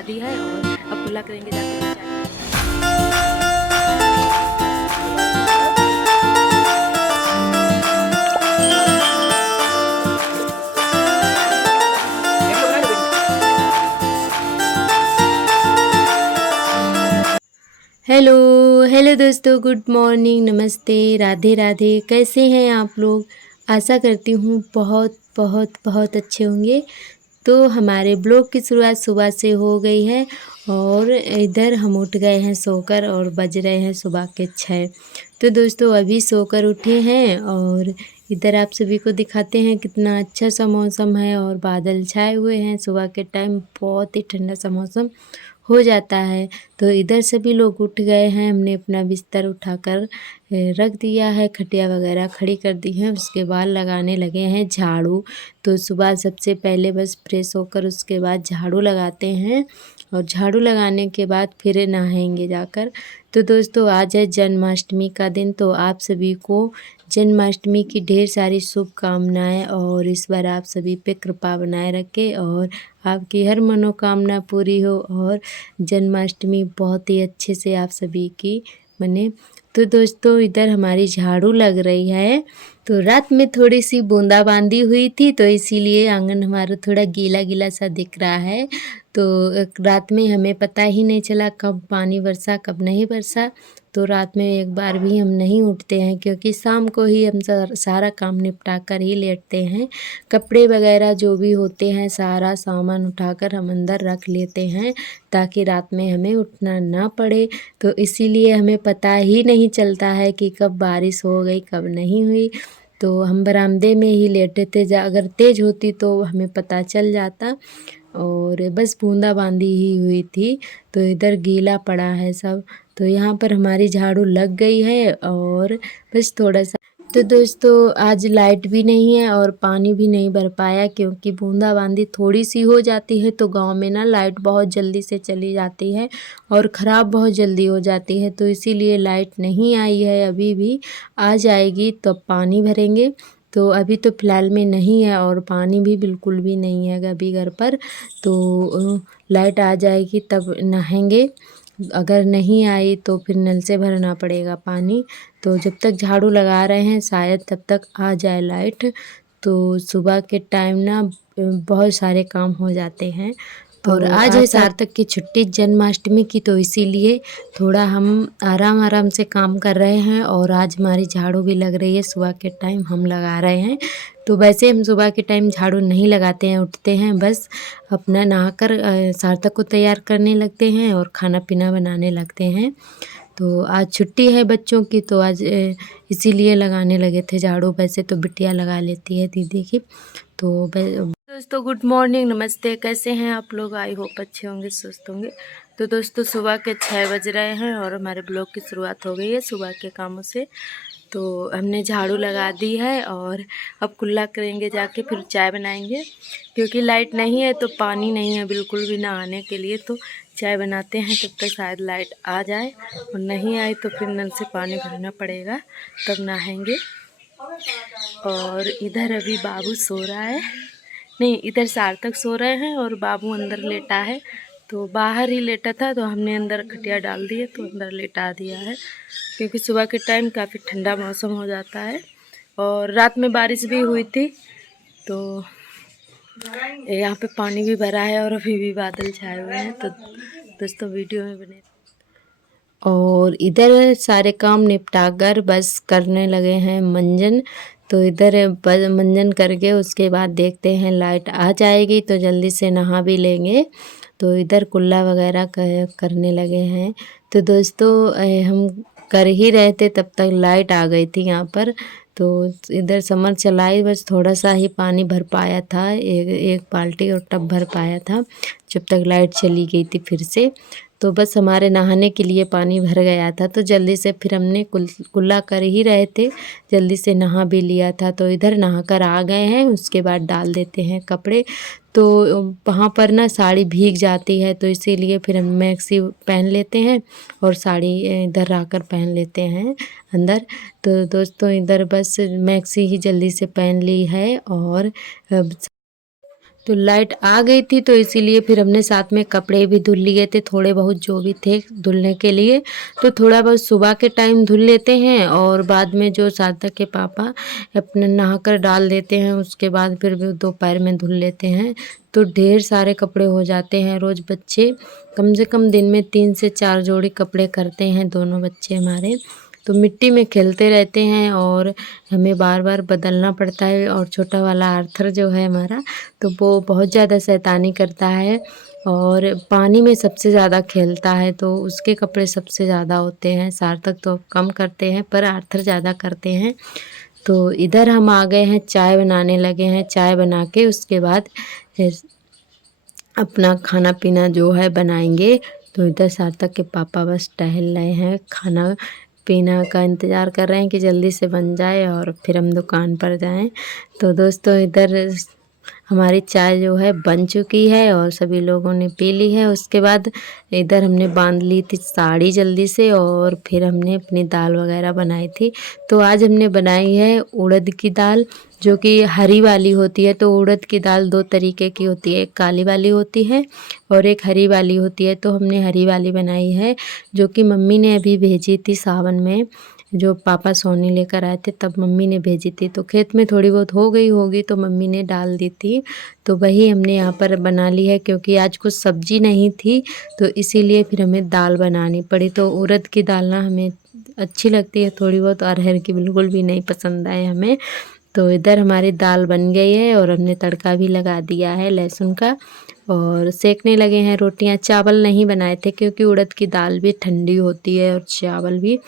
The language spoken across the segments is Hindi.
लगा दी है और अब कुल्ला करेंगे जाके चाय। हेलो हेलो दोस्तों, गुड मॉर्निंग, नमस्ते, राधे राधे। कैसे हैं आप लोग? आशा करती हूँ बहुत बहुत बहुत अच्छे होंगे। तो हमारे ब्लॉग की शुरुआत सुबह से हो गई है और इधर हम उठ गए हैं सोकर और बज रहे हैं सुबह के 6। तो दोस्तों अभी सोकर उठे हैं और इधर आप सभी को दिखाते हैं कितना अच्छा सा मौसम है और बादल छाए हुए हैं। सुबह के टाइम बहुत ही ठंडा सा मौसम हो जाता है। तो इधर सभी लोग उठ गए हैं, हमने अपना बिस्तर उठाकर रख दिया है, खटिया वगैरह खड़ी कर दी है, उसके बाद लगाने लगे हैं झाड़ू। तो सुबह सबसे पहले बस फ्रेश होकर उसके बाद झाड़ू लगाते हैं और झाड़ू लगाने के बाद फिर नहाएंगे जाकर। तो दोस्तों आज है जन्माष्टमी का दिन, तो आप सभी को जन्माष्टमी की ढेर सारी शुभकामनाएं और इस बार आप सभी पे कृपा बनाए रखे और आपकी हर मनोकामना पूरी हो और जन्माष्टमी बहुत ही अच्छे से आप सभी की मने। तो दोस्तों इधर हमारी झाड़ू लग रही है। तो रात में थोड़ी सी बूंदाबांदी हुई थी तो इसीलिए आंगन हमारा थोड़ा गीला गीला सा दिख रहा है। तो रात में हमें पता ही नहीं चला कब पानी बरसा कब नहीं बरसा। तो रात में एक बार भी हम नहीं उठते हैं क्योंकि शाम को ही हम सारा काम निपटा कर ही लेटते हैं। कपड़े वगैरह जो भी होते हैं सारा सामान उठाकर हम अंदर रख लेते हैं ताकि रात में हमें उठना ना पड़े। तो इसीलिए हमें पता ही नहीं चलता है कि कब बारिश हो गई कब नहीं हुई। तो हम बरामदे में ही लेटे थे, अगर तेज़ होती तो हमें पता चल जाता और बस बूंदाबांदी ही हुई थी। तो इधर गीला पड़ा है सब। तो यहाँ पर हमारी झाड़ू लग गई है और बस थोड़ा सा। तो दोस्तों आज लाइट भी नहीं है और पानी भी नहीं भर पाया क्योंकि बूंदाबांदी थोड़ी सी हो जाती है तो गांव में ना लाइट बहुत जल्दी से चली जाती है और ख़राब बहुत जल्दी हो जाती है। तो इसीलिए लाइट नहीं आई है, अभी भी आ जाएगी तब पानी भरेंगे। तो अभी तो फ़िलहाल में नहीं है और पानी भी बिल्कुल भी नहीं है अभी घर पर। तो लाइट आ जाएगी तब नहाएंगे, अगर नहीं आई तो फिर नल से भरना पड़ेगा पानी। तो जब तक झाड़ू लगा रहे हैं शायद तब तक आ जाए लाइट। तो सुबह के टाइम ना बहुत सारे काम हो जाते हैं। और आज है सार्थक की छुट्टी जन्माष्टमी की, तो इसीलिए थोड़ा हम आराम आराम से काम कर रहे हैं और आज हमारी झाड़ू भी लग रही है। सुबह के टाइम हम लगा रहे हैं। तो वैसे हम सुबह के टाइम झाड़ू नहीं लगाते हैं, उठते हैं बस अपना नहाकर सार्थक को तैयार करने लगते हैं और खाना पीना बनाने लगते हैं। तो आज छुट्टी है बच्चों की तो आज इसीलिए लगाने लगे थे झाड़ू। वैसे तो बिटिया लगा लेती है दीदी की। तो दोस्तों गुड मॉर्निंग, नमस्ते, कैसे हैं आप लोग? आई होप अच्छे होंगे, स्वस्थ होंगे। तो दोस्तों सुबह के 6 बज रहे हैं और हमारे ब्लॉग की शुरुआत हो गई है सुबह के कामों से। तो हमने झाड़ू लगा दी है और अब कुल्ला करेंगे जाके, फिर चाय बनाएंगे क्योंकि लाइट नहीं है तो पानी नहीं है बिल्कुल भी नहाने के लिए। तो चाय बनाते हैं तब तक शायद लाइट आ जाए और नहीं आई तो फिर नल से पानी भरना पड़ेगा तब नहाएंगे। और इधर अभी बाबू सो रहा है, नहीं इधर सार्थक सो रहे हैं और बाबू अंदर लेटा है। तो बाहर ही लेटा था तो हमने अंदर खटिया डाल दिए तो अंदर लेटा दिया है क्योंकि सुबह के टाइम काफ़ी ठंडा मौसम हो जाता है और रात में बारिश भी हुई थी। तो यहाँ पे पानी भी भरा है और अभी भी बादल छाए हुए हैं। तो दोस्तों वीडियो में बने और इधर सारे काम निपटा कर बस करने लगे हैं मंजन। तो इधर मंजन करके उसके बाद देखते हैं लाइट आ जाएगी तो जल्दी से नहा भी लेंगे। तो इधर कुल्ला वगैरह करने लगे हैं। तो दोस्तों हम कर ही रहे थे तब तक लाइट आ गई थी यहाँ पर। तो इधर समर चलाई, बस थोड़ा सा ही पानी भर पाया था, एक बाल्टी और टब भर पाया था जब तक लाइट चली गई थी फिर से। तो बस हमारे नहाने के लिए पानी भर गया था तो जल्दी से फिर हमने कुल्ला कर ही रहे थे, जल्दी से नहा भी लिया था। तो इधर नहाकर आ गए हैं, उसके बाद डाल देते हैं कपड़े। तो वहाँ पर ना साड़ी भीग जाती है तो इसीलिए फिर हम मैक्सी पहन लेते हैं और साड़ी इधर आकर पहन लेते हैं अंदर। तो दोस्तों इधर बस मैक्सी ही जल्दी से पहन ली है और तो लाइट आ गई थी, तो इसीलिए फिर हमने साथ में कपड़े भी धुल लिए थे, थोड़े बहुत जो भी थे धुलने के लिए। तो थोड़ा बहुत सुबह के टाइम धुल लेते हैं और बाद में जो सार्थक के पापा अपने नहाकर डाल देते हैं, उसके बाद फिर वो दोपहर में धुल लेते हैं। तो ढेर सारे कपड़े हो जाते हैं। रोज़ बच्चे कम से कम दिन में 3 से 4 जोड़ी कपड़े करते हैं, दोनों बच्चे हमारे। तो मिट्टी में खेलते रहते हैं और हमें बार-बार बदलना पड़ता है। और छोटा वाला आर्थर जो है हमारा, तो वो बहुत ज़्यादा शैतानी करता है और पानी में सबसे ज़्यादा खेलता है, तो उसके कपड़े सबसे ज़्यादा होते हैं। सार्थक तो कम करते हैं पर आर्थर ज़्यादा करते हैं। तो इधर हम आ गए हैं, चाय बनाने लगे हैं। चाय बना के उसके बाद अपना खाना पीना जो है बनाएंगे। तो इधर सार्थक के पापा बस टहल रहे हैं, खाना पीना का इंतज़ार कर रहे हैं कि जल्दी से बन जाए और फिर हम दुकान पर जाएं। तो दोस्तों इधर हमारी चाय जो है बन चुकी है और सभी लोगों ने पी ली है। उसके बाद इधर हमने बांध ली थी साड़ी जल्दी से और फिर हमने अपनी दाल वगैरह बनाई थी। तो आज हमने बनाई है उड़द की दाल, जो कि हरी वाली होती है। तो उड़द की दाल 2 तरीके की होती है, एक काली वाली होती है और एक हरी वाली होती है। तो हमने हरी वाली बनाई है, जो कि मम्मी ने अभी भेजी थी सावन में, जो पापा सोनी लेकर आए थे तब मम्मी ने भेजी थी। तो खेत में थोड़ी बहुत हो गई होगी तो मम्मी ने डाल दी थी। तो वही हमने यहाँ पर बना ली है, क्योंकि आज कुछ सब्जी नहीं थी तो इसीलिए फिर हमें दाल बनानी पड़ी। तो उड़द की दाल ना हमें अच्छी लगती है थोड़ी बहुत, अरहर की बिल्कुल भी नहीं पसंद आए हमें। तो इधर हमारी दाल बन गई है और हमने तड़का भी लगा दिया है लहसुन का और सेकने लगे हैं रोटियां। चावल नहीं बनाए थे क्योंकि उड़द की दाल भी ठंडी होती है और चावल भी,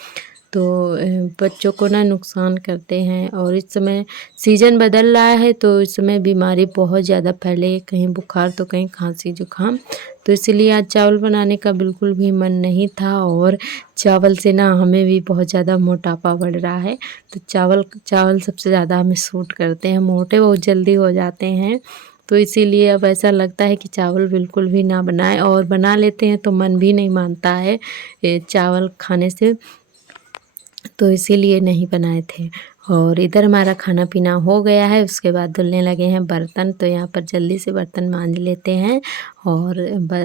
तो बच्चों को ना नुकसान करते हैं। और इस समय सीज़न बदल रहा है तो इस समय बीमारी बहुत ज़्यादा फैले, कहीं बुखार तो कहीं खांसी जुकाम। तो इसलिए आज चावल बनाने का बिल्कुल भी मन नहीं था और चावल से ना हमें भी बहुत ज़्यादा मोटापा बढ़ रहा है। तो चावल सबसे ज़्यादा हमें सूट करते हैं, मोटे बहुत जल्दी हो जाते हैं। तो इसीलिए अब ऐसा लगता है कि चावल बिल्कुल भी ना बनाएं, और बना लेते हैं तो मन भी नहीं मानता है चावल खाने से, तो इसीलिए नहीं बनाए थे। और इधर हमारा खाना पीना हो गया है, उसके बाद धुलने लगे हैं बर्तन। तो यहाँ पर जल्दी से बर्तन मांज लेते हैं और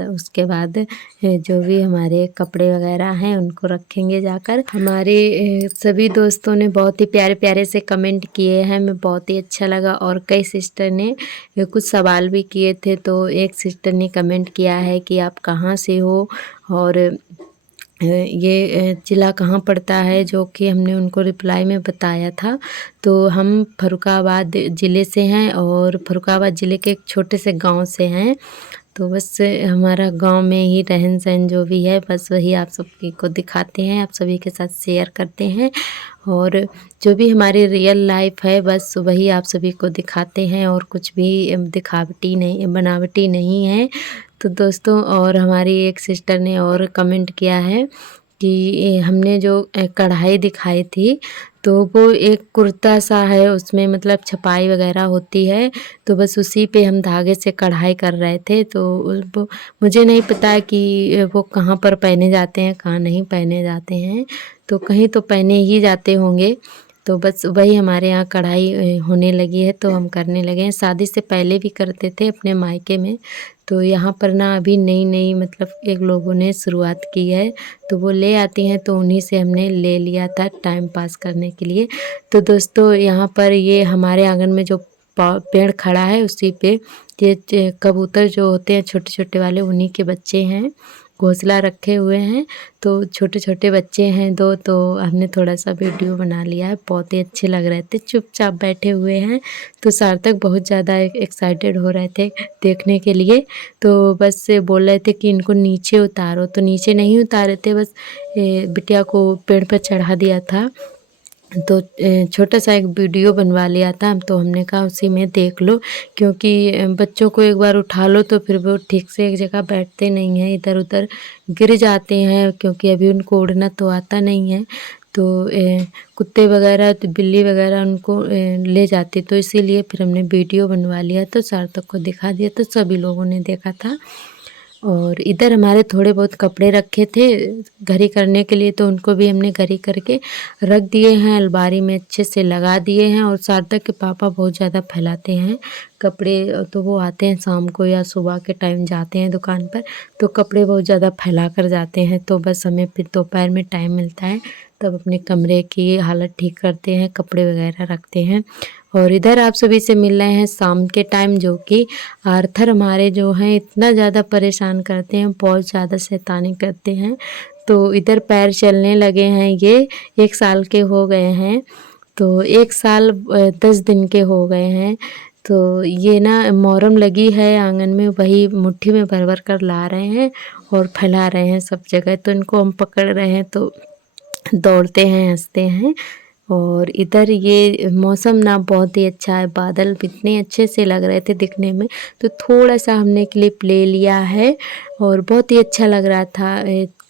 उसके बाद जो भी हमारे कपड़े वगैरह हैं उनको रखेंगे जाकर। हमारे सभी दोस्तों ने बहुत ही प्यारे प्यारे से कमेंट किए हैं, मैं बहुत ही अच्छा लगा। और कई सिस्टर ने कुछ सवाल भी किए थे। तो एक सिस्टर ने कमेंट किया है कि आप कहाँ से हो और ये ज़िला कहाँ पड़ता है, जो कि हमने उनको रिप्लाई में बताया था। तो हम फर्रुखाबाद ज़िले से हैं और फर्रुखाबाद ज़िले के एक छोटे से गांव से हैं। तो बस हमारा गांव में ही रहन सहन जो भी है बस वही आप सभी को दिखाते हैं, आप सभी के साथ शेयर करते हैं। और जो भी हमारी रियल लाइफ है बस वही आप सभी को दिखाते हैं, और कुछ भी दिखावटी नहीं बनावटी नहीं है। तो दोस्तों और हमारी एक सिस्टर ने और कमेंट किया है कि हमने जो कढ़ाई दिखाई थी तो वो एक कुर्ता सा है, उसमें मतलब छपाई वगैरह होती है। तो बस उसी पे हम धागे से कढ़ाई कर रहे थे। तो वो मुझे नहीं पता कि वो कहाँ पर पहने जाते हैं कहाँ नहीं पहने जाते हैं, तो कहीं तो पहने ही जाते होंगे। तो बस वही हमारे यहाँ कढ़ाई होने लगी है तो हम करने लगे हैं। शादी से पहले भी करते थे अपने मायके में, तो यहाँ पर ना अभी नई नई मतलब एक लोगों ने शुरुआत की है, तो वो ले आती हैं तो उन्हीं से हमने ले लिया था टाइम पास करने के लिए। तो यहाँ पर ये हमारे आंगन में जो पेड़ खड़ा है उसी पे ये कबूतर जो होते हैं छोटे छोटे वाले, उन्हीं के बच्चे हैं, घोंसला रखे हुए हैं। तो छोटे छोटे बच्चे हैं 2, तो हमने थोड़ा सा वीडियो बना लिया है। बहुत ही अच्छे लग रहे थे, चुपचाप बैठे हुए हैं। तो सार्थक बहुत ज़्यादा एक्साइटेड हो रहे थे देखने के लिए। तो बस बोल रहे थे कि इनको नीचे उतारो, तो नीचे नहीं उतारे थे, बस बिटिया को पेड़ पर चढ़ा दिया था। तो छोटा सा एक वीडियो बनवा लिया था, तो हमने कहा उसी में देख लो, क्योंकि बच्चों को एक बार उठा लो तो फिर वो ठीक से एक जगह बैठते नहीं हैं, इधर उधर गिर जाते हैं, क्योंकि अभी उनको उड़ना तो आता नहीं है। तो कुत्ते वगैरह तो बिल्ली वगैरह उनको ले जाती, तो इसीलिए फिर हमने वीडियो बनवा लिया तो सार्थक को दिखा दिया, तो सभी लोगों ने देखा था। और इधर हमारे थोड़े बहुत कपड़े रखे थे घड़ी करने के लिए, तो उनको भी हमने घड़ी करके रख दिए हैं, अलमारी में अच्छे से लगा दिए हैं। और सार्थक के पापा बहुत ज़्यादा फैलाते हैं कपड़े, तो वो आते हैं शाम को या सुबह के टाइम जाते हैं दुकान पर, तो कपड़े बहुत ज़्यादा फैला कर जाते हैं। तो बस हमें फिर दोपहर में टाइम मिलता है तब अपने कमरे की हालत ठीक करते हैं, कपड़े वगैरह रखते हैं। और इधर आप सभी से मिल रहे हैं शाम के टाइम, जो कि आर्थर हमारे जो हैं इतना ज़्यादा परेशान करते हैं, बहुत ज़्यादा शैतानी करते हैं। तो इधर पैर चलने लगे हैं, ये 1 साल के हो गए हैं, तो 1 साल 10 दिन के हो गए हैं। तो ये ना मोहर्रम लगी है आंगन में, वही मुट्ठी में भर भर कर ला रहे हैं और फैला रहे हैं सब जगह। तो इनको हम पकड़ रहे हैं तो दौड़ते हैं, हंसते हैं। और इधर ये मौसम ना बहुत ही अच्छा है, बादल इतने अच्छे से लग रहे थे दिखने में, तो थोड़ा सा हमने क्लिप ले लिया है और बहुत ही अच्छा लग रहा था।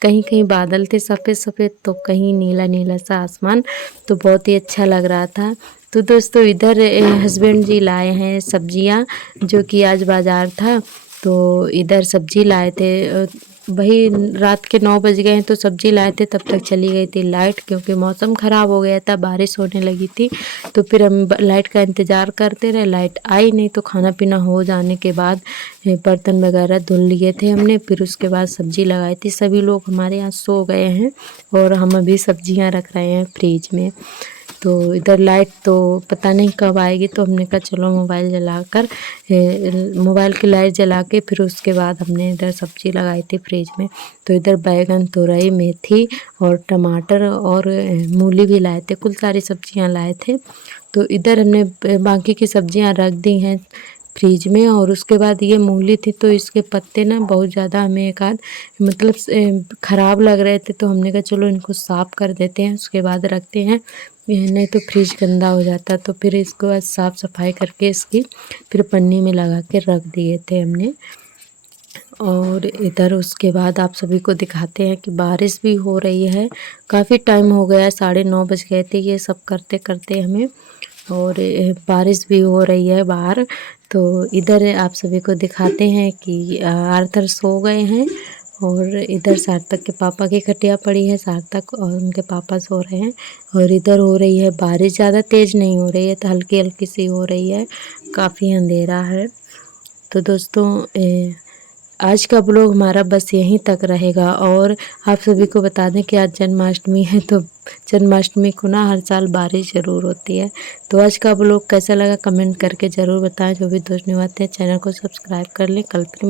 कहीं कहीं बादल थे सफ़ेद सफ़ेद, तो कहीं नीला नीला सा आसमान, तो बहुत ही अच्छा लग रहा था। तो दोस्तों इधर हस्बैंड जी लाए हैं सब्जियां, जो कि आज बाज़ार था, तो इधर सब्जी लाए थे। वही रात के 9 बज गए हैं, तो सब्जी लाए थे, तब तक चली गई थी लाइट, क्योंकि मौसम ख़राब हो गया था, बारिश होने लगी थी। तो फिर हम लाइट का इंतज़ार करते रहे, लाइट आई नहीं। तो खाना पीना हो जाने के बाद बर्तन वगैरह धुल लिए थे हमने, फिर उसके बाद सब्ज़ी लगाई थी। सभी लोग हमारे यहाँ सो गए हैं और हम अभी सब्जियां रख रहे हैं फ्रिज में। तो इधर लाइट तो पता नहीं कब आएगी, तो हमने कहा चलो मोबाइल जलाकर मोबाइल की लाइट जला के फिर उसके बाद हमने इधर सब्ज़ी लगाई थी फ्रिज में। तो इधर बैगन, तोरई, मेथी और टमाटर और मूली भी लाए थे, कुल सारी सब्जियां लाए थे। तो इधर हमने बाकी की सब्जियां रख दी हैं फ्रिज में। और उसके बाद ये मूली थी, तो इसके पत्ते ना बहुत ज़्यादा हमें एक आध मतलब ख़राब लग रहे थे, तो हमने कहा चलो इनको साफ़ कर देते हैं, उसके बाद रखते हैं, नहीं तो फ्रिज गंदा हो जाता। तो फिर इसको आज साफ़ सफाई करके इसकी फिर पन्नी में लगा के रख दिए थे हमने। और इधर उसके बाद आप सभी को दिखाते हैं कि बारिश भी हो रही है, काफ़ी टाइम हो गया, 9:30 बज गए थे ये सब करते करते हमें, और बारिश भी हो रही है बाहर। तो इधर आप सभी को दिखाते हैं कि आर्थर सो गए हैं, और इधर सार्थक के पापा की खटिया पड़ी है, सार्थक और उनके पापा सो रहे हैं। और इधर हो रही है बारिश, ज़्यादा तेज़ नहीं हो रही है, तो हल्की हल्की सी हो रही है, काफ़ी अंधेरा है। तो दोस्तों आज का ब्लॉग हमारा बस यहीं तक रहेगा। और आप सभी को बता दें कि आज जन्माष्टमी है, तो जन्माष्टमी को ना हर साल बारिश ज़रूर होती है। तो आज का ब्लॉग कैसा लगा कमेंट करके ज़रूर बताएं। जो भी दोस्त न्यू आते हैं चैनल को सब्सक्राइब कर लें। कल फिर